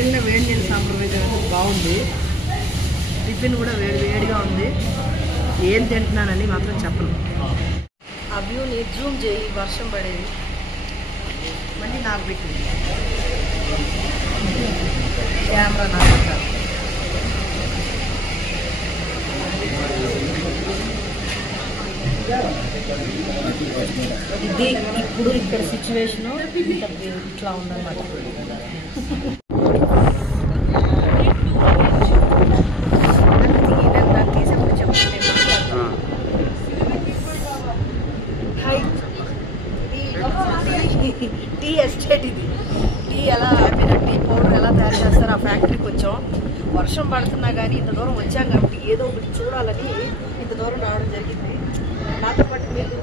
యాక్చువల్గా వేడి నీళ్ళు సాంప్రదాయం బాగుంది. టిఫిన్ కూడా వేడిగా ఉంది. ఏం తింటున్నానని మాత్రం చెప్పను. ఆ వ్యూని జూమ్ చేయి, వర్షం పడేది మళ్ళీ నాకు పెట్టింది కెమెరా. నాకు ఇది ఇప్పుడు ఇక్కడ సిచ్యువేషను ఇట్లా ఉందన్నమాట. టీ ఎస్టేట్ ఇది. టీ ఎలా టీ పౌడర్ ఎలా తయారు చేస్తారో ఆ ఫ్యాక్టరీకి వచ్చాం. వర్షం పడుతున్నా కానీ ఇంత దూరం వచ్చాం కాబట్టి ఏదో ఒకటి చూడాలని ఇంత దూరం రావడం జరిగింది. నాతో పాటు మీరు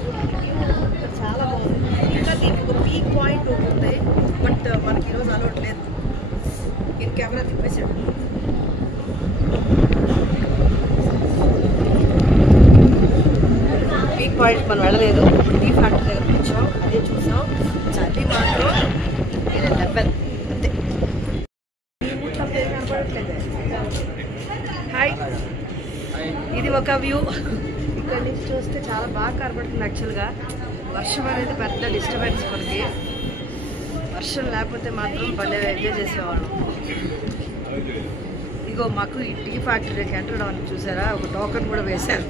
చాలా బాగుంది. ఇంకా దీనికి ఒక పీక్ పాయింట్ ఉంటుంది, బట్ మనకి ఈరోజు అలవాటు లేదు. నేను కెమెరా తిప్పేసాడు. పీక్ పాయింట్ మనం వెళ్ళలేదు. టీ ఫ్యాక్టరీ దగ్గర వచ్చాం, అదే చూసాం. చలి మాత్రం లెవెల్ అంతే. కనపడట్లేదు. హాయ్, ఇది ఒక వ్యూ. ఇక్కడ నుంచి చూస్తే చాలా బాగా కనపడుతుంది. యాక్చువల్గా వర్షం అనేది పెద్ద డిస్టర్బెన్స్ మనకి. వర్షం లేకపోతే మాత్రం భలే ఎంజాయ్ చేసేవాళ్ళం. ఇగో మాకు ఈ టీ ఫ్యాక్టరీకి ఎంటర్ అవ్వడానికి చూసారా, ఒక టోకెన్ కూడా వేశారు.